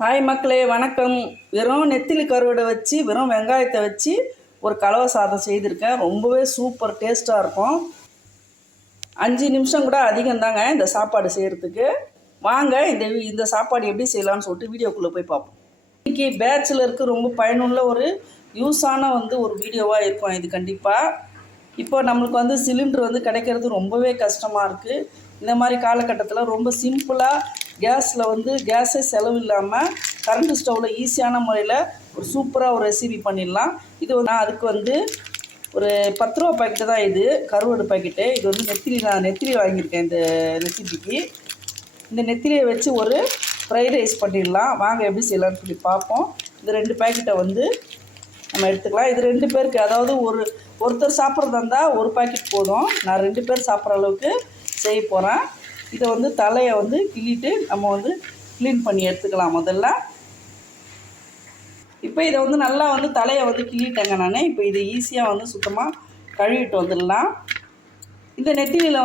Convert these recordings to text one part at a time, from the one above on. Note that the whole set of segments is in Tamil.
ஹாய் மக்களே, வணக்கம். வெறும் நெத்திலி கருவாடை வச்சு வெறும் வெங்காயத்தை வச்சு ஒரு கலவை சாதம் செய்திருக்கேன். ரொம்பவே சூப்பர் டேஸ்ட்டாக இருக்கும். 5 நிமிஷம் கூட அதிகம் தாங்க இந்த சாப்பாடு செய்கிறதுக்கு. வாங்க இந்த சாப்பாடு எப்படி செய்யலாம்னு சொல்லிட்டு வீடியோக்குள்ளே போய் பார்ப்போம். இன்றைக்கி பேச்சுலருக்கு ரொம்ப பயனுள்ள ஒரு யூஸான ஒரு வீடியோவாக இருக்கும் இது கண்டிப்பாக. இப்போ நம்மளுக்கு சிலிண்டர் கிடைக்கிறது ரொம்பவே கஷ்டமாக இருக்குது. இந்த மாதிரி காலகட்டத்தில் ரொம்ப சிம்பிளாக கேஸே செலவு இல்லாமல் கரண்ட் ஸ்டவ்வில் ஈஸியான முறையில் ஒரு சூப்பராக ஒரு ரெசிபி பண்ணிடலாம். இது நான் அதுக்கு ஒரு 10 ரூபா பாக்கெட்டு தான் இது கருவாடு பாக்கெட்டு. இது நான் நெத்திலி வாங்கியிருக்கேன் இந்த ரெசிபிக்கு. இந்த நெத்திலியை வச்சு ஒரு ஃப்ரைட் ரைஸ் பண்ணிடலாம். வாங்க எப்படி செய்யலாம்னு சொல்லி பார்ப்போம். இந்த 2 பாக்கெட்டை நம்ம எடுத்துக்கலாம். இது 2 பேருக்கு, அதாவது ஒருத்தர் சாப்பிட்றதா இருந்தால் ஒரு பாக்கெட் போதும். நான் 2 பேர் சாப்பிட்ற அளவுக்கு செய்ய போகிறேன். இதை தலையை கிள்ளிட்டு நம்ம க்ளீன் பண்ணி எடுத்துக்கலாம் முதல்ல. இப்போ இதை நல்லா தலையை கிள்ளிட்டேங்க நான். இப்போ இது ஈஸியாக சுத்தமாக கழுவிட்டு வந்துடலாம். இந்த நெத்திலியில்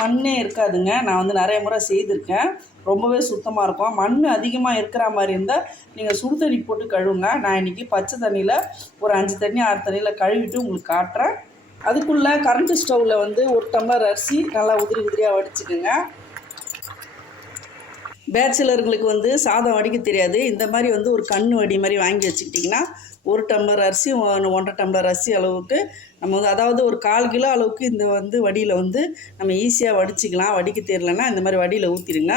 மண்ணே இருக்காதுங்க. நான் நிறைய முறை செய்திருக்கேன். ரொம்பவே சுத்தமாக இருக்கும். மண் அதிகமாக இருக்கிற மாதிரி இருந்தால் நீங்கள் சுடு தண்ணி போட்டு கழுவுங்க. நான் இன்றைக்கி பச்சை தண்ணியில் ஒரு 5 தண்ணி 6 தண்ணியில் கழுவிட்டு உங்களுக்கு காட்டுறேன். அதுக்குள்ளே கரண்ட்டு ஸ்டவ்வில் 1 டம்ளர் அரிசி நல்லா உதிரியாக வடிச்சுக்குங்க. பேச்சுலர்களுக்கு சாதம் வடிக்க தெரியாது. இந்த மாதிரி ஒரு கண்ணு வடி மாதிரி வாங்கி வச்சுக்கிட்டிங்கன்னா 1 டம்ளர் அரிசி 1.5 டம்ளர் அரிசி அளவுக்கு நம்ம அதாவது ஒரு 1/4 கிலோ அளவுக்கு இந்த வடியில் நம்ம ஈஸியாக வடிச்சிக்கலாம். வடிக்க தெரியலன்னா இந்த மாதிரி வடியில் ஊற்றிடுங்க.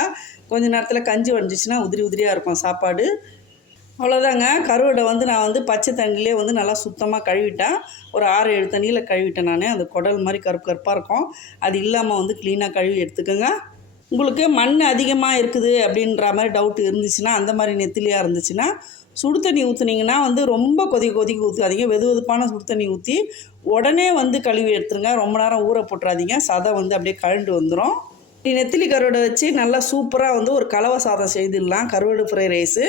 கொஞ்சம் நேரத்தில் கஞ்சி வடிஞ்சிச்சின்னா உதிரியாக இருக்கும் சாப்பாடு. அவ்வளோதாங்க. கருவாடை நான் பச்சை தண்ணியிலே நல்லா சுத்தமாக கழுவிட்டேன். ஒரு 6-7 தண்ணியில் கழுவிட்டேன் நான். அந்த குடல் மாதிரி கருப்பு கருப்பாக இருக்கும். அது இல்லாமல் க்ளீனாக கழுவி எடுத்துக்கோங்க. உங்களுக்கு மண் அதிகமாக இருக்குது அப்படின்ற மாதிரி டவுட் இருந்துச்சுன்னா, அந்த மாதிரி நெத்திலியாக இருந்துச்சுன்னா சுடு தண்ணி ஊற்றுனீங்கன்னா ரொம்ப கொதிக்க ஊற்றாதீங்க. வெதுவெதுப்பான சுடு தண்ணி ஊற்றி உடனே கழுவி எடுத்துருங்க. ரொம்ப நேரம் ஊற போட்டுறாதீங்க. சதை அப்படியே கழண்டு வந்துடும். நெத்திலி கருவாடை வச்சு நல்லா சூப்பராக ஒரு கலவை சாதம் செய்திடலாம். கருவாடு ஃப்ரை ரைஸு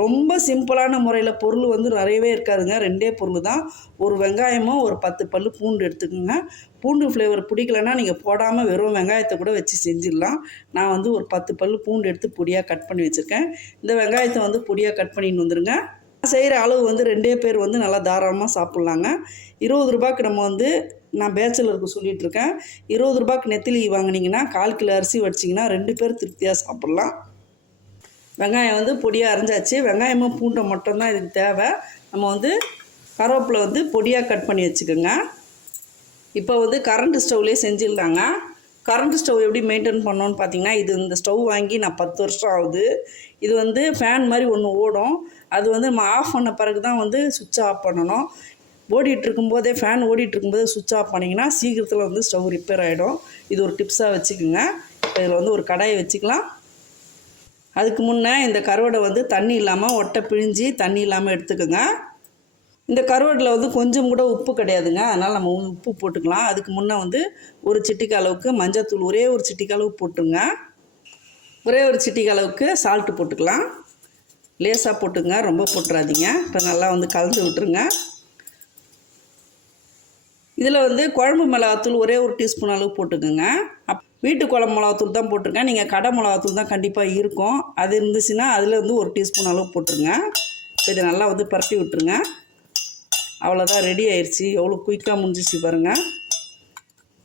ரொம்ப சிம்பிளான முறையில். பொருள் நிறையவே இருக்காதுங்க. 2 பொருள் தான். ஒரு வெங்காயமும் ஒரு 10 பல் பூண்டு எடுத்துக்கோங்க. பூண்டு ஃப்ளேவர் பிடிக்கலன்னா நீங்கள் போடாமல் வெறும் வெங்காயத்தை கூட வச்சு செஞ்சிடலாம். நான் ஒரு 10 பல் பூண்டு எடுத்து பொடியாக கட் பண்ணி வச்சுருக்கேன். இந்த வெங்காயத்தை பொடியாக கட் பண்ணின்னு வந்துடுங்க. செய்கிற அளவு 2 பேர் நல்லா தாராளமாக சாப்பிட்லாங்க. 20 ரூபாய்க்கு நம்ம நான் பேச்சுலருக்கு சொல்லிகிட்ருக்கேன். 20 ரூபாய்க்கு நெத்திலி வாங்கினீங்கன்னா 1/4 கிலோ அரிசி வச்சிங்கன்னா 2 பேர் திருப்தியாக சாப்பிட்லாம். வெங்காயம் பொடியாக அரைஞ்சாச்சு. வெங்காயமும் பூண்டை மட்டும்தான் இதுக்கு தேவை. நம்ம கருவேப்பிலை பொடியாக கட் பண்ணி வச்சுக்கோங்க. இப்போ கரண்ட் ஸ்டவ்லேயே செஞ்சிடலாங்க. கரண்ட் ஸ்டவ் எப்படி மெயின்டைன் பண்ணோன்னு பார்த்தீங்கன்னா, இந்த ஸ்டவ் வாங்கி நான் 10 வருஷம் ஆகுது. இது ஃபேன் மாதிரி ஒன்று ஓடும். அது நம்ம ஆஃப் பண்ண பிறகு தான் சுவிட்ச் ஆஃப் பண்ணணும். ஓடிட்டுருக்கும்போதே ஃபேன் ஓடிட்டுருக்கும்போதே சுவிட்ச் ஆஃப் பண்ணிங்கன்னா சீக்கிரத்தில் ஸ்டவ் ரிப்பேர் ஆகிடும். இது ஒரு டிப்ஸாக வச்சுக்கோங்க. இதில் ஒரு கடாயை வச்சுக்கலாம். அதுக்கு முன்னே இந்த கருவாடை தண்ணி இல்லாமல் ஒட்டை பிழிஞ்சி தண்ணி இல்லாமல் எடுத்துக்கோங்க. இந்த கருவாடில் கொஞ்சம் கூட உப்பு கிடையாதுங்க. அதனால் நம்ம உப்பு போட்டுக்கலாம். அதுக்கு முன்னே ஒரு சிட்டிக்கு அளவுக்கு மஞ்சத்தூள் ஒரே ஒரு சிட்டிக்கு அளவு போட்டுங்க. ஒரே ஒரு சிட்டிக்கு அளவுக்கு சால்ட்டு போட்டுக்கலாம். லேசாக போட்டுங்க, ரொம்ப போட்டுறாதீங்க. இப்போ நல்லா கலந்து விட்டுருங்க. இதில் குழம்பு மிளகாத்தூள் ஒரே ஒரு டீஸ்பூன் அளவு போட்டுக்கோங்க. வீட்டு குழம்பு மிளகாத்தூள் தான் போட்டிருக்கேன். நீங்கள் கடை மிளகாத்தூள் தான் கண்டிப்பாக இருக்கும். அது இருந்துச்சுன்னா அதில் ஒரு டீஸ்பூன் அளவு போட்டுருங்க. இதை நல்லா பரட்டி விட்டுருங்க. அவ்வளோதான், ரெடி ஆயிடுச்சு. எவ்வளோ குயிக்காக முடிஞ்சிச்சு பாருங்கள்.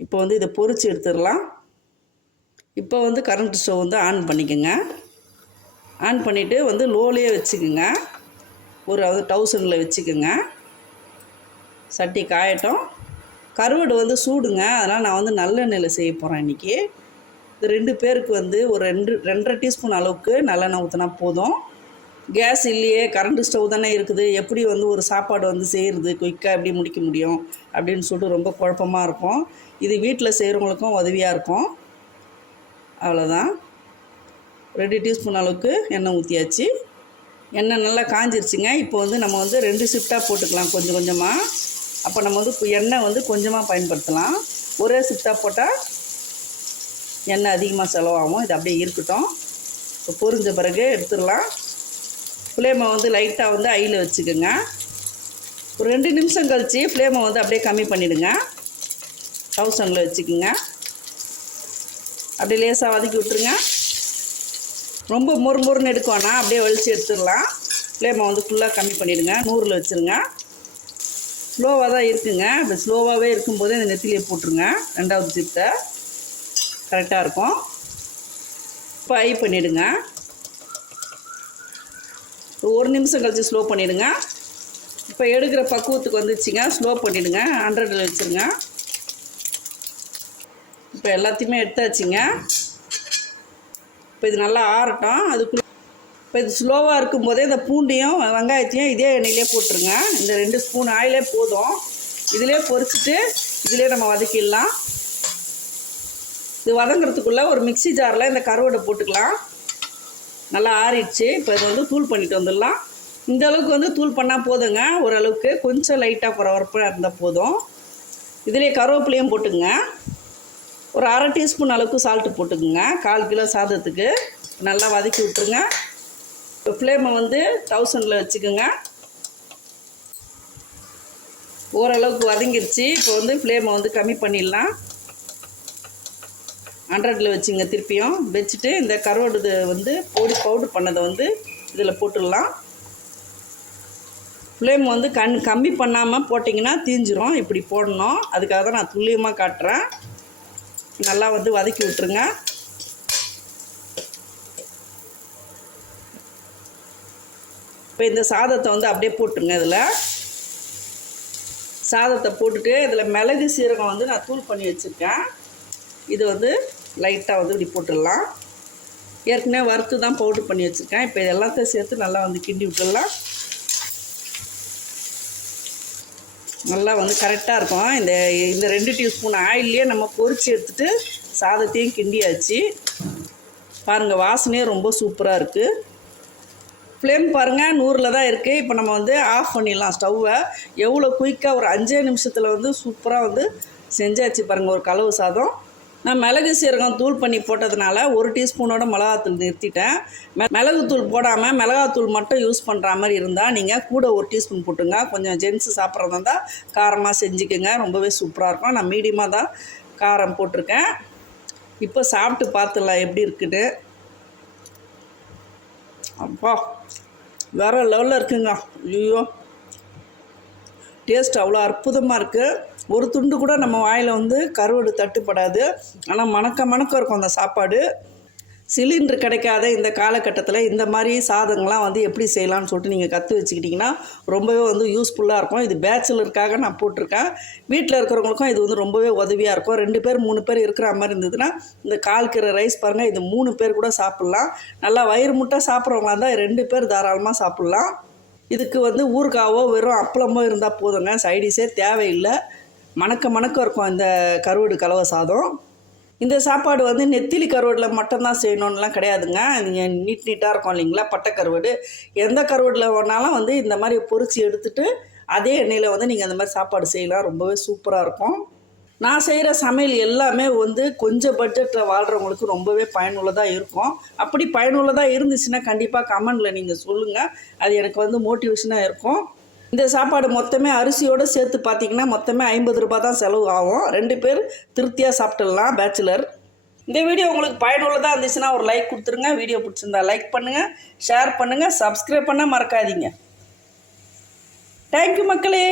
இப்போ இதை பொரித்து எடுத்துடலாம். இப்போ கரண்ட் ஸ்டவ் ஆன் பண்ணிக்கோங்க. ஆன் பண்ணிவிட்டு லோலேயே வச்சுக்கோங்க. ஒரு 1000 வச்சுக்கோங்க. சட்டி காயட்டும். கருவாடு சூடுங்க. அதனால் நான் நல்லெண்ணெயில் செய்ய போகிறேன் இன்றைக்கி. இது 2 பேருக்கு ஒரு 2.5 டீஸ்பூன் அளவுக்கு நல்லெண்ணெய் ஊற்றினா போதும். கேஸ் இல்லையே, கரண்ட் ஸ்டவ் தானே இருக்குது, எப்படி ஒரு சாப்பாடு செய்கிறது குயிக்காக எப்படி முடிக்க முடியும் அப்படின்னு சொல்லிட்டு ரொம்ப குழப்பமாக இருக்கும். இது வீட்டில் செய்கிறவங்களுக்கும் உதவியாக இருக்கும். அவ்வளோதான். 2 டீஸ்பூன் அளவுக்கு எண்ணெய் ஊற்றியாச்சு. எண்ணெய் நல்லா காஞ்சிருச்சுங்க. இப்போ நம்ம 2 ஷிஃப்டாக போட்டுக்கலாம் கொஞ்சம் கொஞ்சமாக. அப்போ நம்ம எண்ணெய் கொஞ்சமாக பயன்படுத்தலாம். ஒரே ஷிஃப்டாக போட்டால் எண்ணெய் அதிகமாக செலவாகும். இது அப்படியே இருக்கட்டும். இப்போ பொரிஞ்ச பிறகு எடுத்துடலாம். ஃப்ளேமை லைட்டாக ஹையில் வச்சுக்கோங்க. ஒரு 2 நிமிஷம் கழித்து ஃப்ளேமை அப்படியே கம்மி பண்ணிவிடுங்க. 1000 வச்சுக்கோங்க. அப்படியே லேசாக வதக்கி விட்டுருங்க. ரொம்ப மொறுன்னு எடுக்க வேணாம், அப்படியே வலிச்சு எடுத்துடலாம். ஃப்ளேமை வந்து ஃபுல்லாக கம்மி பண்ணிவிடுங்க, 100ல் வச்சுருங்க. ஸ்லோவாக தான் இருக்குங்க. அந்த ஸ்லோவாகவே இருக்கும்போதே இந்த நெத்திலியை போட்டுருங்க. 2வது ஜிப்த்தை கரெக்டாக இருக்கும். இப்போ ஐ பண்ணிவிடுங்க. 1 நிமிஷம் கழித்து ஸ்லோ பண்ணிவிடுங்க. இப்போ எடுக்கிற பக்குவத்துக்கு வந்துச்சுங்க, ஸ்லோ பண்ணிவிடுங்க, 100ல் வச்சுருங்க. இப்போ எல்லாத்தையுமே எடுத்தாச்சுங்க. இப்போ இது நல்லா ஆறட்டும். அதுக்குள்ளே இப்போ இது ஸ்லோவாக இருக்கும்போதே இந்த பூண்டையும் வெங்காயத்தையும் இதே எண்ணெயிலே போட்டுருங்க. இந்த 2 ஸ்பூன் ஆயிலே போதும். இதிலே பொரிச்சிட்டு இதிலே நம்ம வதக்கிடலாம். இது வதங்கிறதுக்குள்ளே ஒரு மிக்ஸி ஜாரில் இந்த கருவாடை போட்டுக்கலாம். நல்லா ஆறிடுச்சு. இப்போ இதை வந்து தூள் பண்ணிட்டு வந்துடலாம். இந்த அளவுக்கு வந்து தூள் பண்ணால் போதுங்க. ஓரளவுக்கு கொஞ்சம் லைட்டாக குறவரப்பாக இருந்தால் போதும். இதிலே கருவேப்பிலையும் போட்டுங்க. ஒரு 1/2 டீஸ்பூன் அளவுக்கு சால்ட்டு போட்டுக்குங்க. 1/4 கிலோ சாதத்துக்கு நல்லா வதக்கி விட்டுருங்க. இப்போ ஃப்ளேமை வந்து 1000ல் வச்சுக்கோங்க. ஓரளவுக்கு வதங்கிருச்சு. இப்போ வந்து ஃப்ளேமை வந்து கம்மி பண்ணிடலாம். 100ல் வச்சுங்க. திருப்பியும் வச்சுட்டு இந்த கருவாடு வந்து பவுட்ரு பண்ணதை வந்து இதில் போட்டுடலாம். ஃப்ளேம் வந்து கம்மி பண்ணாமல் போட்டிங்கன்னா தீஞ்சிரும். இப்படி போடணும். அதுக்காக தான் நான் துல்லியமாக காட்டுறேன். நல்லா வந்து வதக்கி விட்டுருங்க. இப்போ இந்த சாதத்தை வந்து அப்படியே போட்டுருங்க. இதில் சாதத்தை போட்டுட்டு இதில் மிளகு சீரகம் வந்து நான் தூள் பண்ணி வச்சுருக்கேன். இது வந்து லைட்டாக வந்து இப்படி போட்டுடலாம். ஏற்கனவே வறுத்து தான் பவுட்ரு பண்ணி வச்சுருக்கேன். இப்போ இது எல்லாத்தையும் சேர்த்து நல்லா வந்து கிண்டி விட்டுடலாம். நல்லா வந்து கரெக்டாக இருக்கும். இந்த 2 டீஸ்பூன் ஆயில்லையே நம்ம பொரித்து எடுத்துகிட்டு சாதத்தையும் கிண்டியாச்சு. பாருங்கள், வாசனையே ரொம்ப சூப்பராக இருக்குது. ஃப்ளேம் பாருங்கள் 100ல் தான் இருக்குது. இப்போ நம்ம வந்து ஆஃப் பண்ணிடலாம் ஸ்டவ்வை. எவ்வளோ குயிக்காக ஒரு 5 நிமிஷத்தில் வந்து சூப்பராக வந்து செஞ்சாச்சு பாருங்கள் ஒரு கலவு சாதம். நான் மிளகு சீரகம் தூள் பண்ணி போட்டதுனால 1 டீஸ்பூனோட மிளகாத்தூள் நிறுத்திட்டேன். மிளகுத்தூள் போடாமல் மிளகாத்தூள் மட்டும் யூஸ் பண்ணுற மாதிரி இருந்தால் நீங்கள் கூட 1 டீஸ்பூன் போட்டுங்க. கொஞ்சம் ஜென்ஸு சாப்பிட்றதா இருந்தால் காரமாக செஞ்சுக்கோங்க. ரொம்பவே சூப்பராக இருக்கும். நான் மீடியமாக தான் காரம் போட்டிருக்கேன். இப்போ சாப்பிட்டு பார்த்துடலாம் எப்படி இருக்குன்னு. அப்பா வேறு லெவலில் இருக்குங்க. ஐயோ, டேஸ்ட் அவ்வளோ அற்புதமாக இருக்குது. ஒரு துண்டு கூட நம்ம வாயில் வந்து கருவாடு தட்டுப்படாது. ஆனால் மணக்க இருக்கும் அந்த சாப்பாடு. சிலிண்டர் கிடைக்காத இந்த காலகட்டத்தில் இந்த மாதிரி சாதங்கள்லாம் வந்து எப்படி செய்யலாம்னு சொல்லிட்டு நீங்கள் கற்று வச்சுக்கிட்டிங்கன்னா ரொம்பவே வந்து யூஸ்ஃபுல்லாக இருக்கும். இது பேச்சுலருக்காக நான் போட்டிருக்கேன். வீட்டில் இருக்கிறவங்களுக்கும் இது வந்து ரொம்பவே உதவியாக இருக்கும். 2 பேர் 3 பேர் இருக்கிற மாதிரி இருந்ததுன்னா இந்த 1/4 கிலோ ரைஸ் பாருங்கள், இது 3 பேர் கூட சாப்பிட்லாம். நல்லா வயிறு முட்டை சாப்பிட்றவங்களா இருந்தால் 2 பேர் தாராளமாக சாப்பிட்லாம். இதுக்கு வந்து ஊறுகாவோ வெறும் அப்பளமோ இருந்தால் போதுங்க. சைடிஷே தேவையில்லை. மணக்க இருக்கும் இந்த கருவாடு கலவை சாதம். இந்த சாப்பாடு வந்து நெத்திலி கருவாடில் மட்டும்தான் செய்யணுன்னெலாம் கிடையாதுங்க. நீங்கள் நீட்டாக இருக்கும் இல்லைங்களா, பட்டை கருவாடு. எந்த கருவாடில் வேணாலும் வந்து இந்த மாதிரி பொரிச்சு எடுத்துகிட்டு அதே எண்ணெயில் வந்து நீங்கள் அந்த மாதிரி சாப்பாடு செய்யலாம். ரொம்பவே சூப்பராக இருக்கும். நான் செய்கிற சமையல் எல்லாமே வந்து கொஞ்சம் பட்ஜெட்டில் வாழ்கிறவங்களுக்கு ரொம்பவே பயனுள்ளதாக இருக்கும். அப்படி பயனுள்ளதாக இருந்துச்சுன்னா கண்டிப்பாக கமெண்டில் நீங்கள் சொல்லுங்கள். அது எனக்கு வந்து மோட்டிவேஷனாக இருக்கும். இந்த சாப்பாடு மொத்தமே அரிசியோடு சேர்த்து பார்த்திங்கன்னா மொத்தமே 50 ரூபா தான் செலவு ஆகும். 2 பேர் திருப்தியாக சாப்பிட்டுடலாம் பேச்சுலர். இந்த வீடியோ உங்களுக்கு பயனுள்ளதாக இருந்துச்சுன்னா ஒரு லைக் கொடுத்துருங்க. வீடியோ பிடிச்சிருந்தா லைக் பண்ணுங்கள், ஷேர் பண்ணுங்கள், சப்ஸ்கிரைப் பண்ண மறக்காதீங்க. தேங்க்யூ மக்களே.